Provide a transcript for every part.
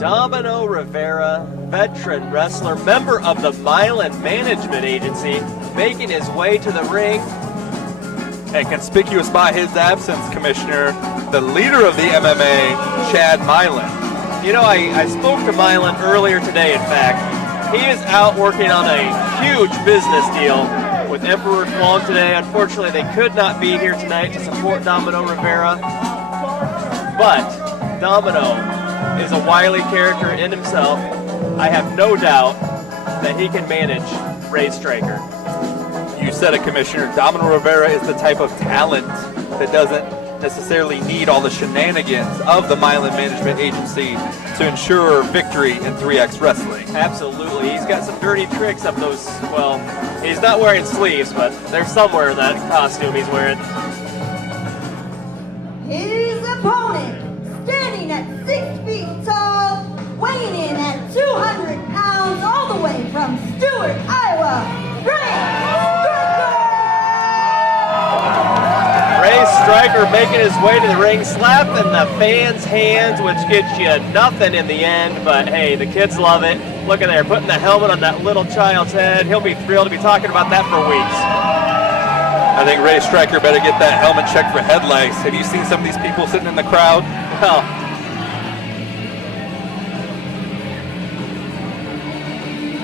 Domino Rivera, veteran wrestler, member of the Milan Management Agency, making his way to the ring. And conspicuous by his absence, Commissioner, the leader of the MMA, Chad Milan. You know, I spoke to Milan earlier today, in fact. He is out working on a huge business deal with Emperor Kwong today. Unfortunately, they could not be here tonight to support Domino Rivera. But Domino is a wily character in himself. I have no doubt that he can manage Ray Stryker. You said it, Commissioner. Domino Rivera is the type of talent that doesn't necessarily need all the shenanigans of the Milan Management Agency to ensure victory in 3X Wrestling. Absolutely. He's got some dirty tricks up those, well, he's not wearing sleeves, but there's somewhere in that costume he's wearing. His opponent, standing at 6 feet tall, weighing in at 200 pounds, all the way from Stewart, Iowa, Ray Stryker making his way to the ring, slapping the fans' hands, which gets you nothing in the end, but hey, the kids love it. Look at there, putting the helmet on that little child's head. He'll be thrilled to be talking about that for weeks. I think Ray Stryker better get that helmet checked for head lice. Have you seen some of these people sitting in the crowd? Well,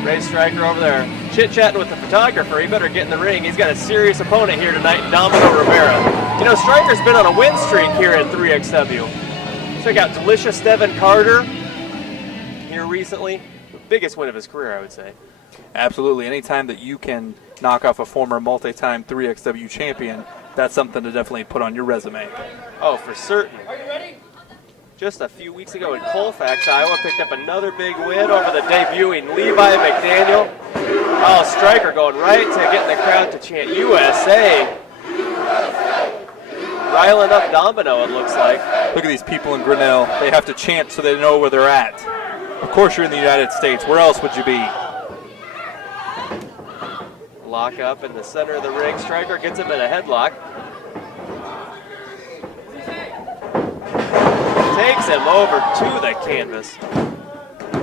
Ray Stryker over there chit-chatting with the photographer. He better get in the ring. He's got a serious opponent here tonight, Domino Rivera. You know, Stryker's been on a win streak here at 3XW. Check out Delicious Devin Carter here recently. The biggest win of his career, I would say. Absolutely. Anytime that you can knock off a former multi-time 3XW champion, that's something to definitely put on your resume. Oh, for certain. Are you ready? Just a few weeks ago in Colfax, Iowa, picked up another big win over the debuting Levi McDaniel. Oh, Stryker going right to getting the crowd to chant USA. Riling up Domino, it looks like. Look at these people in Grinnell. They have to chant so they know where they're at. Of course you're in the United States. Where else would you be? Lock up in the center of the ring. Stryker gets him in a headlock. Takes him over to the canvas.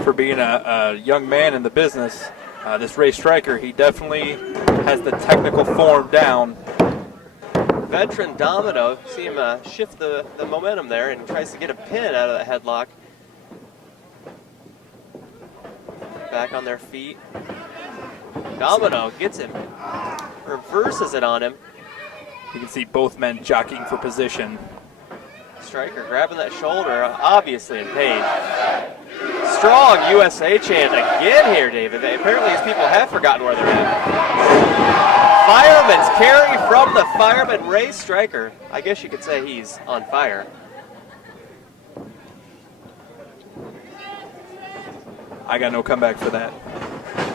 For being a young man in the business, this Ray Stryker, he definitely has the technical form down. Veteran Domino, see him shift the momentum there and tries to get a pin out of the headlock. Back on their feet. Domino gets him, reverses it on him. You can see both men jockeying for position. Stryker grabbing that shoulder, obviously in pain. Strong USA chant again here, David. Apparently these people have forgotten where they're at. Fireman's carry from the fireman, Ray Stryker. I guess you could say he's on fire. I got no comeback for that.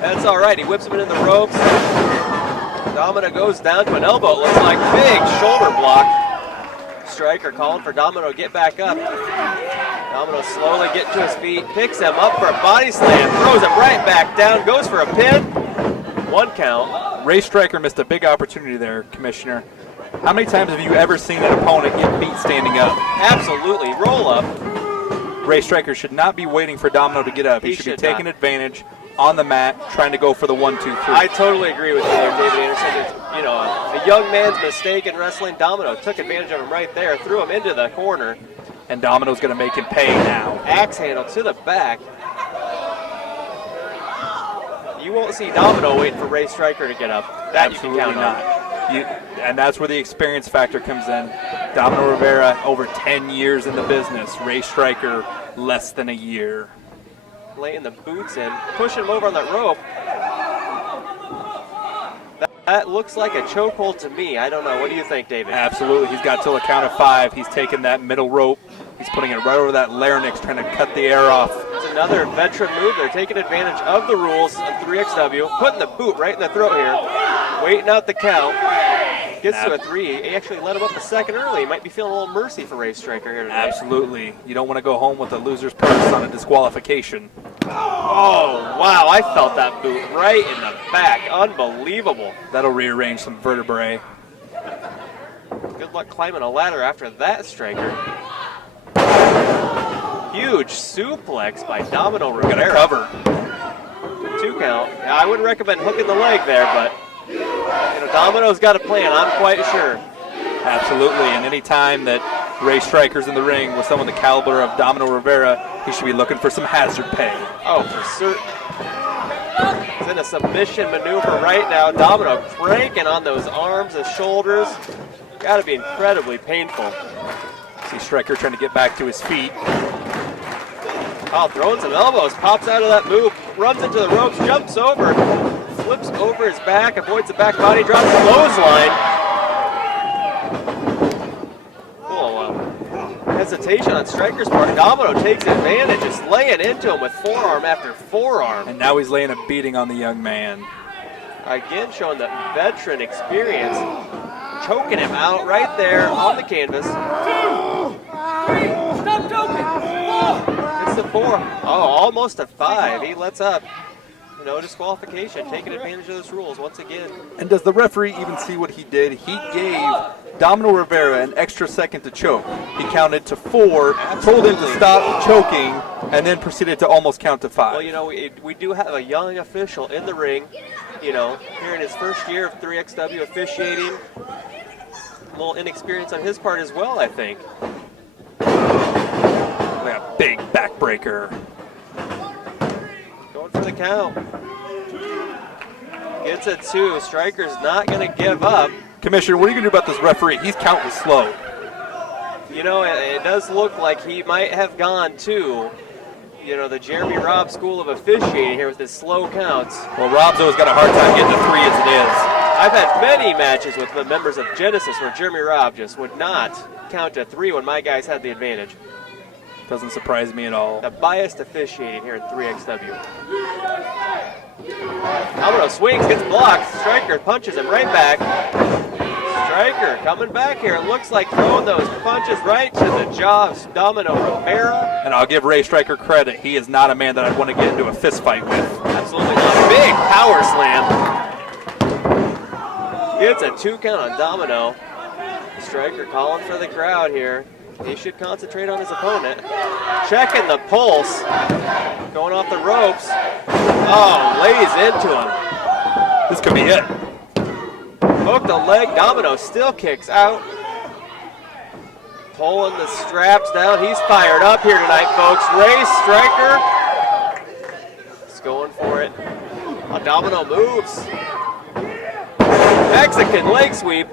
That's all right. He whips him into the ropes. Domino goes down to an elbow. It looks like big shoulder block. Stryker calling for Domino to get back up. Domino slowly getting to his feet, picks him up for a body slam, throws him right back down, goes for a pin. 1 count. Ray Stryker missed a big opportunity there, Commissioner. How many times have you ever seen an opponent get beat standing up? Absolutely. Roll up. Ray Stryker should not be waiting for Domino to get up. He should be taking advantage on the mat, trying to go for the 1, 2, 3. I totally agree with you there, David Anderson. It's, you know, a young man's mistake in wrestling. Domino took advantage of him right there, threw him into the corner. And Domino's going to make him pay now. Axe handle to the back. You won't see Domino waiting for Ray Stryker to get up. That Absolutely you can count not. on. And that's where the experience factor comes in. Domino Rivera, over 10 years in the business. Ray Stryker, less than a year. Laying the boots in, pushing him over on that rope. That looks like a chokehold to me. I don't know. What do you think, David? Absolutely. He's got till a count of 5. He's taking that middle rope. He's putting it right over that larynx, trying to cut the air off. It's another veteran move. They're taking advantage of the rules of 3XW, putting the boot right in the throat here, waiting out the count. Gets to a 3. He actually let him up a second early. He might be feeling a little mercy for Ray Stryker here today. Absolutely. You don't want to go home with a loser's purse on a disqualification. Oh, wow. I felt that boot right in the back. Unbelievable. That'll rearrange some vertebrae. Good luck climbing a ladder after that, Stryker. huge suplex by Domino Rivera. Gonna cover. 2 count. Yeah, I wouldn't recommend hooking the leg there, but Domino's got a plan, I'm quite sure. Absolutely, and any time that Ray Stryker's in the ring with someone the caliber of Domino Rivera, he should be looking for some hazard pay. Oh, for certain. He's in a submission maneuver right now. Domino cranking on those arms and shoulders. Got to be incredibly painful. See Stryker trying to get back to his feet. Oh, throwing some elbows, pops out of that move, runs into the ropes, jumps over, flips over his back, avoids the back body, drops the clothesline. Hesitation on Stryker's part. Domino takes advantage, just laying into him with forearm after forearm. And now he's laying a beating on the young man. Again, showing the veteran experience, choking him out right there on the canvas. 2, 3, stop choking. 4. It's the 4. Oh, almost a 5. He lets up. No disqualification, taking advantage of those rules once again. And does the referee even see what he did? He gave Domino Rivera an extra second to choke. He counted to 4, told him to stop choking, and then proceeded to almost count to 5. Well, we do have a young official in the ring, here in his first year of 3XW officiating. A little inexperience on his part as well, I think. Like a big backbreaker. Going for the count. Gets a 2. Stryker's not going to give up. Commissioner, what are you going to do about this referee? He's counting slow. It does look like he might have gone to, the Jeremy Robb School of Officiating here with his slow counts. Well, Rob's always got a hard time getting to 3 as it is. I've had many matches with the members of Genesis where Jeremy Robb just would not count to 3 when my guys had the advantage. Doesn't surprise me at all. The biased officiating here at 3XW. Domino swings, gets blocked. Stryker punches him right back. Stryker coming back here. It looks like throwing those punches right to the jaw of Domino Rivera. And I'll give Ray Stryker credit. He is not a man that I'd want to get into a fist fight with. Absolutely not. Big power slam. Gets a 2 count on Domino. Stryker calling for the crowd here. He should concentrate on his opponent. Checking the pulse. Going off the ropes. Oh, lays into him. This could be it. Hook the leg. Domino still kicks out. Pulling the straps down. He's fired up here tonight, folks. Ray Stryker is going for it. Oh, Domino moves. Mexican leg sweep.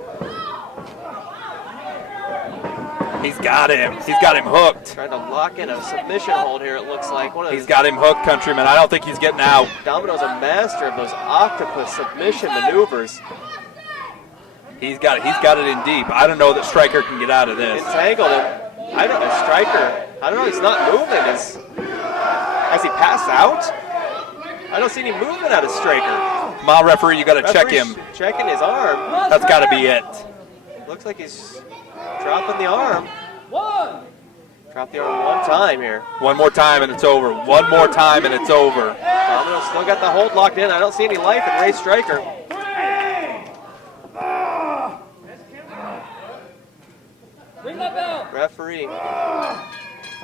He's got him. He's got him hooked. Trying to lock in a submission hold here, it looks like. He's got him hooked, countryman. I don't think he's getting out. Domino's a master of those octopus submission maneuvers. He's got it in deep. I don't know that Stryker can get out of this. Entangled him. Stryker, I don't know, he's not moving. Has he passed out? I don't see any movement out of Stryker. Come on, referee, you got to check him. Checking his arm. That's got to be it. Looks like he's dropping the arm. 1. Drop the arm one time here. One more time and it's over. One more time and it's over. Domino still got the hold locked in. I don't see any life in Ray Stryker. Ring that bell.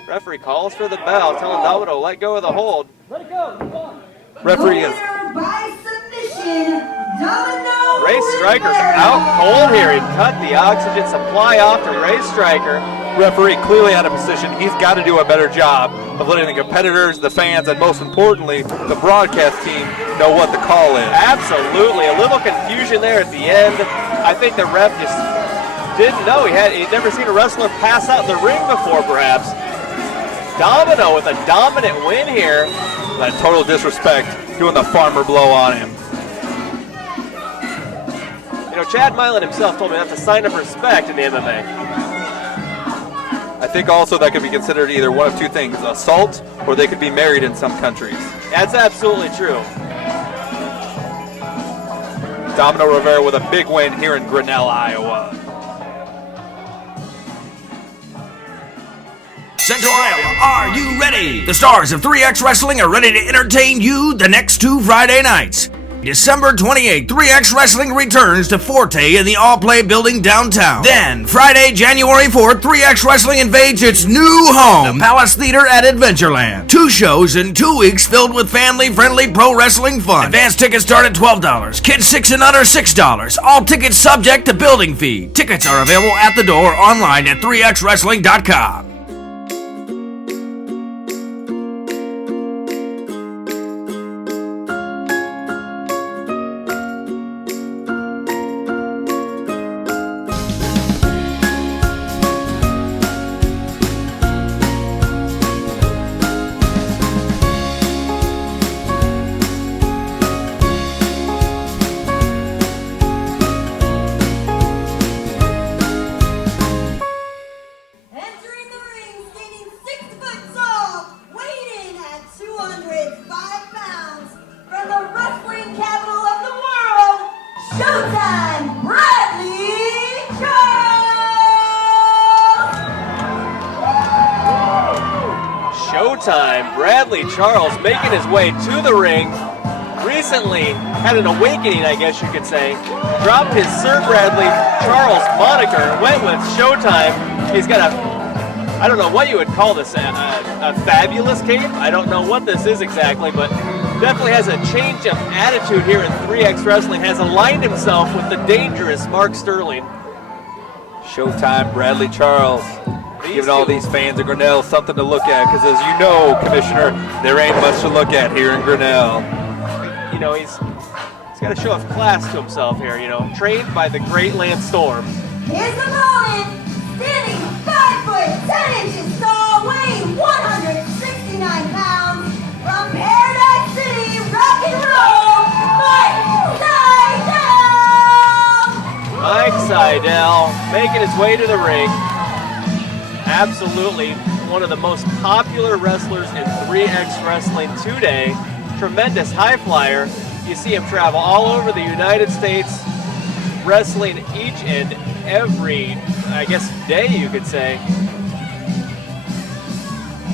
Referee calls for the bell, telling Domino to let go of the hold. Let it go. Move on. Referee is... By submission, Domino Ray Stryker's out cold here. He cut the oxygen supply off to Ray Stryker. Referee clearly out of position. He's got to do a better job of letting the competitors, the fans, and most importantly, the broadcast team know what the call is. Absolutely. A little confusion there at the end. I think the ref just didn't know. He'd never seen a wrestler pass out in the ring before, perhaps. Domino with a dominant win here. That total disrespect, doing the farmer blow on him. Chad Milan himself told me that's a sign of respect in the MMA. I think also that could be considered either one of two things, assault, or they could be married in some countries. That's absolutely true. Domino Rivera with a big win here in Grinnell, Iowa. Central Iowa, are you ready? The stars of 3X Wrestling are ready to entertain you the next 2 Friday nights. December 28th, 3X Wrestling returns to Forte in the All Play building downtown. Then, Friday, January 4th, 3X Wrestling invades its new home, the Palace Theater at Adventureland. 2 shows in 2 weeks filled with family-friendly pro wrestling fun. Advance tickets start at $12. Kids 6 and under $6. All tickets subject to building fee. Tickets are available at the door or online at 3xwrestling.com. Entering the ring, standing 6 foot tall, weighing in at 205 pounds, from the wrestling capital of the world, Showtime, Bradley Charles! Showtime, Bradley Charles making his way to the ring. Recently had an awakening, I guess you could say. Dropped his Sir Bradley Charles moniker, went with Showtime. He's got I don't know what you would call this, a fabulous cape? I don't know what this is exactly, but definitely has a change of attitude here in 3X Wrestling. Has aligned himself with the dangerous Mark Sterling. Showtime, Bradley Charles. These Giving all two- these fans of Grinnell something to look at, because as you know, Commissioner, there ain't much to look at here in Grinnell. You know, he's got a show of class to himself here, you know, trained by the great Lance Storm. His opponent, standing 5 foot 10 inches tall, weighing 169 pounds, from Paradise City, rock and roll, Mike Sidell! Mike Sidell making his way to the ring. Absolutely one of the most popular wrestlers in 3X Wrestling today. Tremendous high flyer. You see him travel all over the United States, wrestling each and every, I guess, day you could say.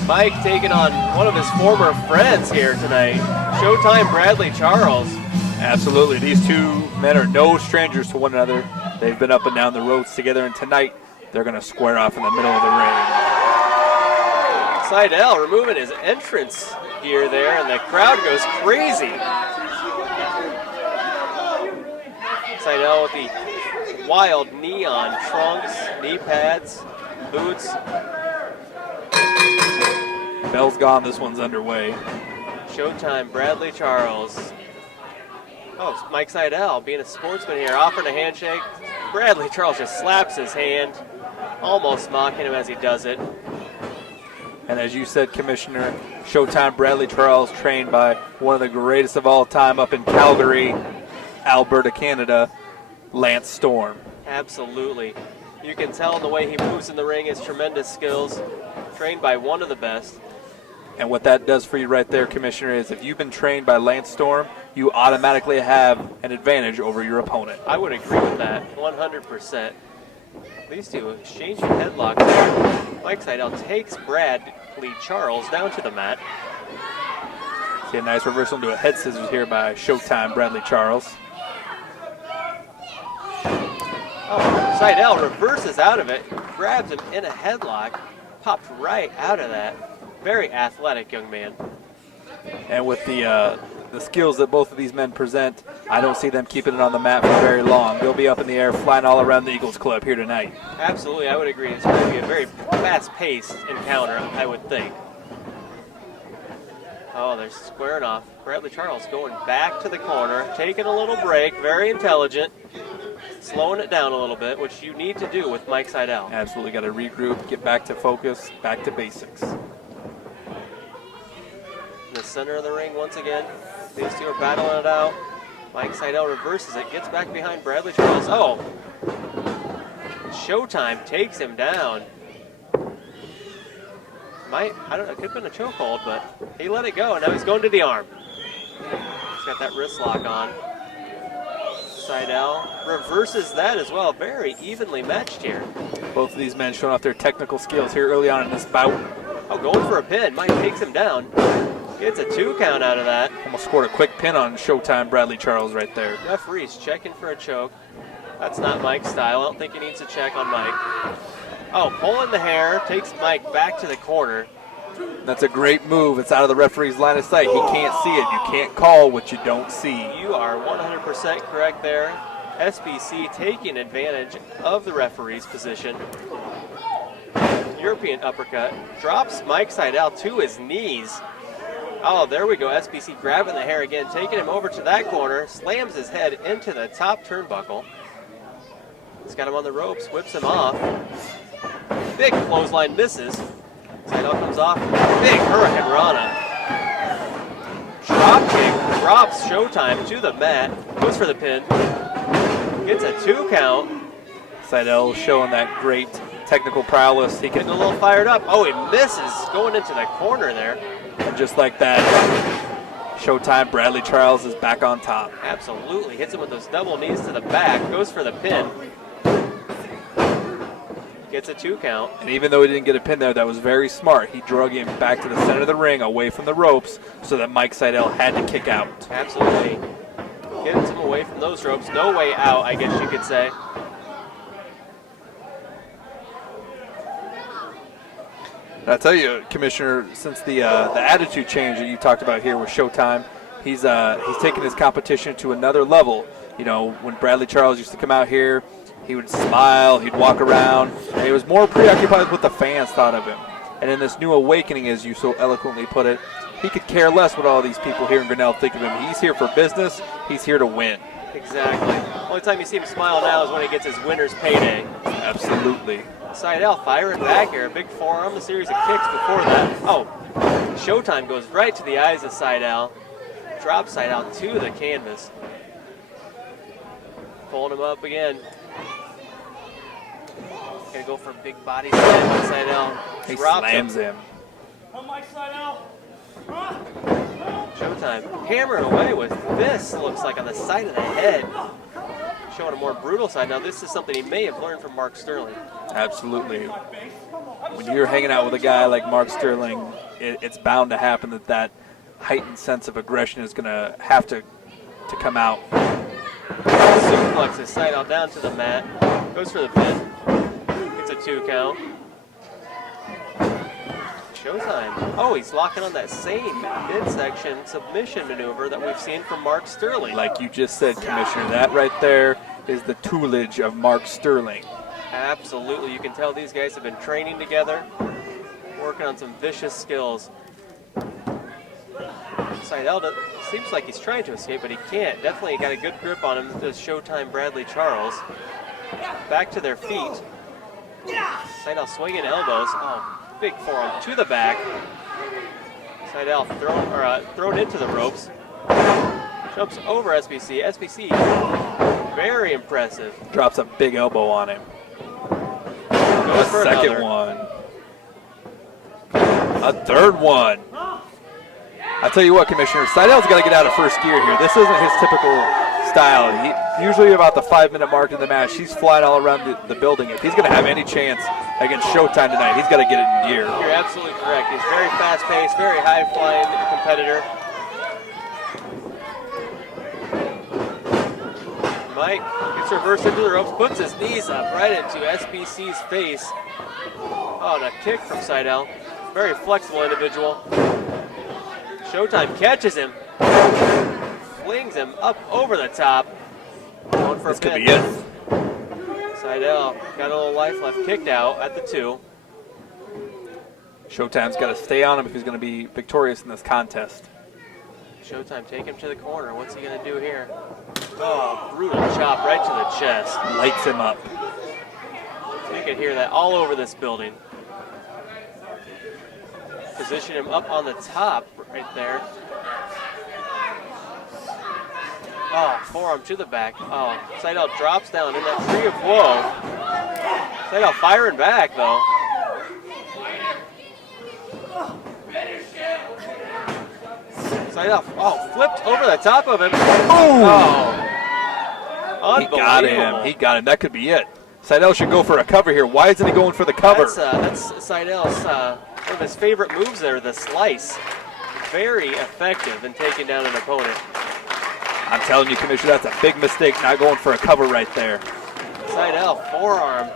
Mike taking on one of his former friends here tonight, Showtime Bradley Charles. Absolutely. These two men are no strangers to one another. They've been up and down the roads together, and tonight they're going to square off in the middle of the ring. Sidell removing his entrance gear there, and the crowd goes crazy. Sidell with the wild neon trunks, knee pads, boots. Bell's gone. This one's underway. Showtime Bradley Charles. Oh, it's Mike Sidell being a sportsman here, offering a handshake. Bradley Charles just slaps his hand, almost mocking him as he does it. And as you said, Commissioner, Showtime Bradley Charles, trained by one of the greatest of all time up in Calgary, Alberta, Canada, Lance Storm. Absolutely. You can tell the way he moves in the ring, his tremendous skills, trained by one of the best. And what that does for you right there, Commissioner, is if you've been trained by Lance Storm, you automatically have an advantage over your opponent. I would agree with that, 100%. These two exchanging headlocks there. Mike Sidell takes Bradley Charles down to the mat. See a nice reversal into a head scissors here by Showtime Bradley Charles. Oh, Sidell reverses out of it, grabs him in a headlock, popped right out of that. Very athletic young man. And with the skills that both of these men present, I don't see them keeping it on the mat for very long. They'll be up in the air, flying all around the Eagles Club here tonight. Absolutely, I would agree. It's going to be a very fast-paced encounter, I would think. Oh, they're squaring off. Bradley Charles going back to the corner, taking a little break, very intelligent, slowing it down a little bit, which you need to do with Mike Sidell. Absolutely got to regroup, get back to focus, back to basics. In the center of the ring once again. These two are battling it out. Mike Sidell reverses it, gets back behind Bradley Charles. Oh! Showtime takes him down. I don't know, it could have been a chokehold, but he let it go, and now he's going to the arm. He's got that wrist lock on. Sidell reverses that as well. Very evenly matched here. Both of these men showing off their technical skills here early on in this bout. Oh, going for a pin. Mike takes him down. Gets a 2 count out of that. Almost scored a quick pin on Showtime Bradley Charles right there. Referee's checking for a choke. That's not Mike's style. I don't think he needs to check on Mike. Oh, pulling the hair, takes Mike back to the corner. That's a great move. It's out of the referee's line of sight. He can't see it. You can't call what you don't see. You are 100% correct there. SBC taking advantage of the referee's position. European uppercut. Drops Mike Sidell to his knees. Oh, there we go. SBC grabbing the hair again, taking him over to that corner, slams his head into the top turnbuckle. He's got him on the ropes, whips him off. Big clothesline misses. Sidell comes off. Big Hurricane Rana. Drop kick, drops Showtime to the mat, goes for the pin. Gets a 2 count. Sidell showing that great technical prowess. He Getting can, a little fired up. Oh, he misses going into the corner there. and just like that, Showtime Bradley Charles is back on top. Absolutely. Hits him with those double knees to the back, goes for the pin. Gets a 2 count. And even though he didn't get a pin there, that was very smart. He drug him back to the center of the ring, away from the ropes, so that Mike Sidell had to kick out. Absolutely. Gets him away from those ropes. No way out, I guess you could say. And I tell you, Commissioner, since the attitude change that you talked about here with Showtime, he's taken his competition to another level. You know, when Bradley Charles used to come out here, he would smile, he'd walk around, and he was more preoccupied with what the fans thought of him. And in this new awakening, as you so eloquently put it, he could care less what all these people here in Grinnell think of him. He's here for business, he's here to win. Exactly. Only time you see him smile now is when he gets his winner's payday. Absolutely. Sidell firing back here. Big forearm, a series of kicks before that. Oh, Showtime goes right to the eyes of Sidell. Drops Sidell to the canvas. Pulling him up again. Gonna go for a big body slam on Sidell. He Drops slams him. him. Showtime hammering away with this, looks like on the side of the head. Showing a more brutal side. Now this is something he may have learned from Mark Sterling. Absolutely. When you're hanging out with a guy like Mark Sterling, it's bound to happen that heightened sense of aggression is going to have to come out. Suplexes Sidell down to the mat. Goes for the pin. It's a 2 count. Showtime. Oh, he's locking on that same midsection submission maneuver that we've seen from Mark Sterling. Like you just said, Commissioner, that right there is the toolage of Mark Sterling. Absolutely. You can tell these guys have been training together, working on some vicious skills. Sidell seems like he's trying to escape, but he can't. Definitely got a good grip on him, does Showtime Bradley Charles. Back to their feet. Sidell swinging elbows. Oh, big forearm to the back. Sidell thrown into the ropes. Jumps over SBC. SBC, very impressive. Drops a big elbow on him. Goes for Second another. one. A third one. I tell you what, Commissioner, Sidell's got to get out of first gear here. This isn't his typical style. Usually about the 5-minute mark in the match, he's flying all around the building. If he's going to have any chance against Showtime tonight, he's got to get it in gear. You're absolutely correct. He's very fast-paced, very high-flying competitor. Mike gets reversed into the ropes, puts his knees up right into SBC's face. Oh, and a kick from Sidell. Very flexible individual. Showtime catches him, flings him up over the top. Going for This a could pin. be it. Sidell got a little life left, kicked out at the 2. Showtime's got to stay on him if he's going to be victorious in this contest. Showtime take him to the corner. What's he going to do here? Oh, brutal chop right to the chest. Lights him up. You can hear that all over this building. Position him up on the top right there. Oh, forearm to the back. Oh, Sidell drops down in that tree of woe. Sidell firing back though. Sidell, oh, flipped over the top of him. Oh, He got him. He got him. That could be it. Sidell should go for a cover here. Why isn't he going for the cover? That's Sidell's one of his favorite moves there, the slice. very effective in taking down an opponent. I'm telling you, Commissioner, that's a big mistake not going for a cover right there. Sidell, forearm.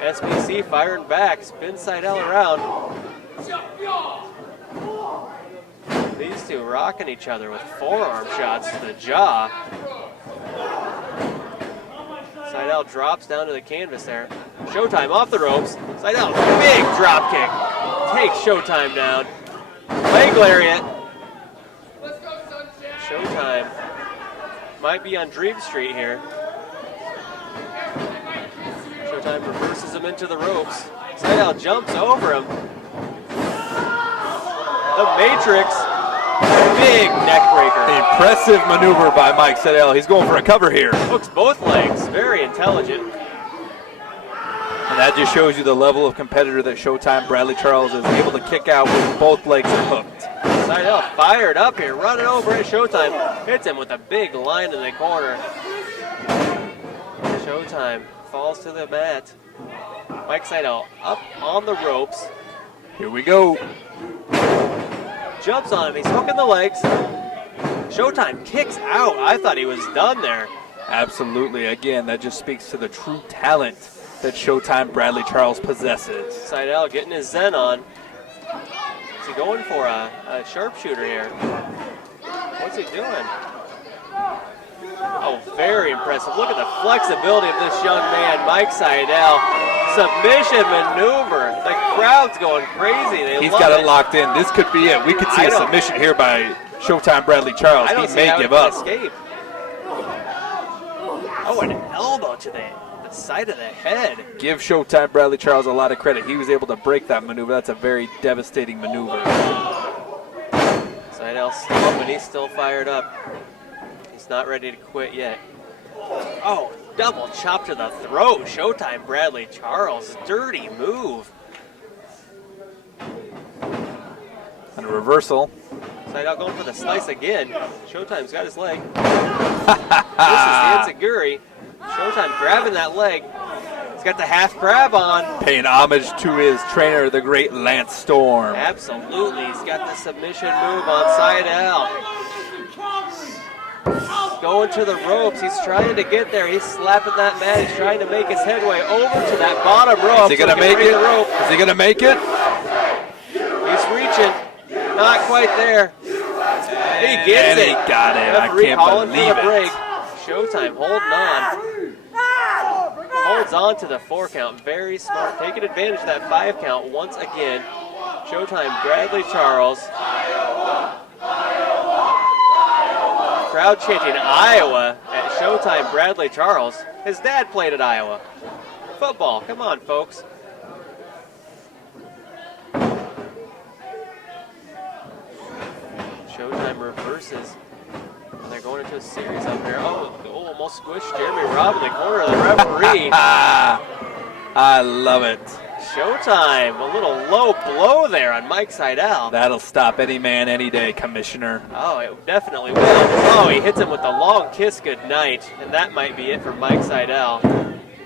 SBC firing back, spins Sidell around. These two rocking each other with forearm shots to the jaw. Sidell drops down to the canvas there. Showtime off the ropes. Sidell, big drop kick. Takes Showtime down. Leg lariat. Showtime might be on Dream Street here. Showtime reverses him into the ropes. Sidell jumps over him. The Matrix. Big neck breaker. Impressive maneuver by Mike Sidell. He's going for a cover here. Hooks both legs. Very intelligent. And that just shows you the level of competitor that Showtime Bradley Charles is able to kick out when both legs are hooked. Sidell fired up here, running over at Showtime. Hits him with a big line in the corner. Showtime falls to the mat. Mike Sidell up on the ropes. Here we go. Jumps on him, he's hooking the legs. Showtime kicks out. I thought he was done there. Absolutely. Again, that just speaks to the true talent that Showtime Bradley Charles possesses. Sidell getting his zen on. Is he going for a sharpshooter here? What's he doing? Oh, very impressive. Look at the flexibility of this young man, Mike Sidell. Submission maneuver. The crowd's going crazy. He's got it locked in. This could be it. We could see a submission here by Showtime Bradley Charles. He may give up. Escape. Oh, an elbow to the side of the head. Give Showtime Bradley Charles a lot of credit. He was able to break that maneuver. That's a very devastating maneuver. Sidell's still up, and he's still fired up. He's not ready to quit yet. Oh, double chop to the throat. Showtime Bradley Charles. Dirty move. And a reversal. Sidell going for the slice again. Showtime's got his leg. This is the enziguri. Showtime grabbing that leg. He's got the half grab on. Paying homage to his trainer, the great Lance Storm. Absolutely. He's got the submission move on Sidell. Going to the ropes. He's trying to get there. He's slapping that mat. He's trying to make his headway over to that bottom rope. Is he going to make it? Is he going to make it? He's reaching. Not quite there. He gets it. He got it. I can't believe it. Break. Showtime holding on. Holds on to the 4 count. Very smart. Taking advantage of that 5 count once again. Showtime Bradley Charles. Crowd chanting Iowa at Showtime Bradley Charles. His dad played at Iowa. Football. Come on, folks. Showtime reverses. And they're going into a series up here. Oh, almost squished Jeremy Robb in the corner of the referee. I love it. Showtime. A little low blow there on Mike Sidell. That'll stop any man any day, Commissioner. Oh, it definitely will. Oh, he hits him with the long kiss goodnight. And that might be it for Mike Sidell.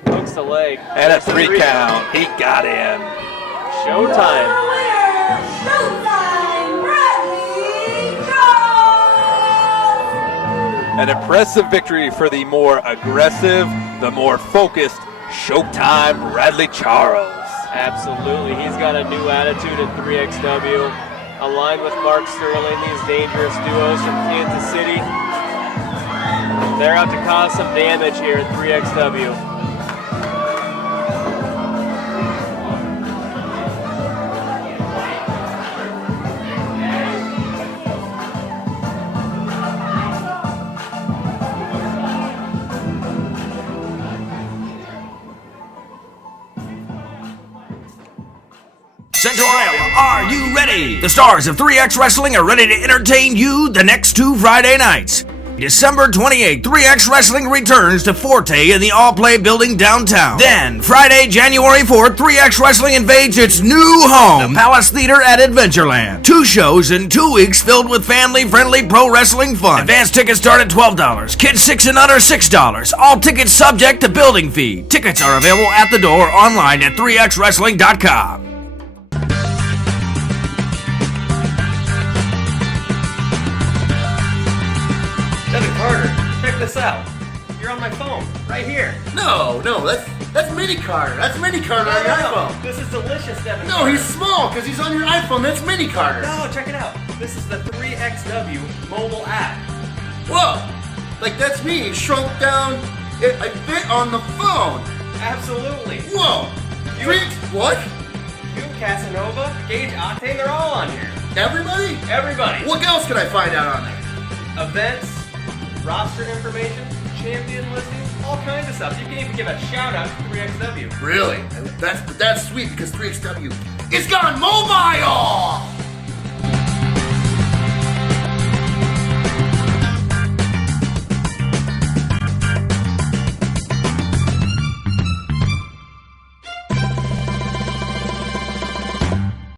Hooks the leg. And a 3 count. He got him. Showtime. Showtime Bradley Charles! An impressive victory for the more aggressive, the more focused Showtime Bradley Charles. Absolutely. He's got a new attitude at 3XW. Aligned with Mark Sterling, these dangerous duos from Kansas City. They're out to cause some damage here at 3XW. Central Iowa, are you ready? The stars of 3X Wrestling are ready to entertain you the next 2 Friday nights. December 28th, 3X Wrestling returns to Forte in the All Play building downtown. Then, Friday, January 4th, 3X Wrestling invades its new home, the Palace Theater at Adventureland. 2 shows in 2 weeks filled with family-friendly pro wrestling fun. Advance tickets start at $12. Kids 6 and under, $6. All tickets subject to building fee. Tickets are available at the door online at 3xwrestling.com. check this out. You're on my phone, right here. No, that's Mini Carter. That's Mini Carter on your iPhone. This is delicious, Devin. No, he's small because he's on your iPhone. That's Mini Carter. No, check it out. This is the 3XW mobile app. Whoa, like that's me, shrunk down. I fit on the phone. Absolutely. Whoa, what? You, Casanova, Gage Octane, they're all on here. Everybody? Everybody. What else can I find out on there? Events, roster information, champion listings, all kinds of stuff. You can even give a shout out to 3XW. Really? That's sweet because 3XW is gone mobile!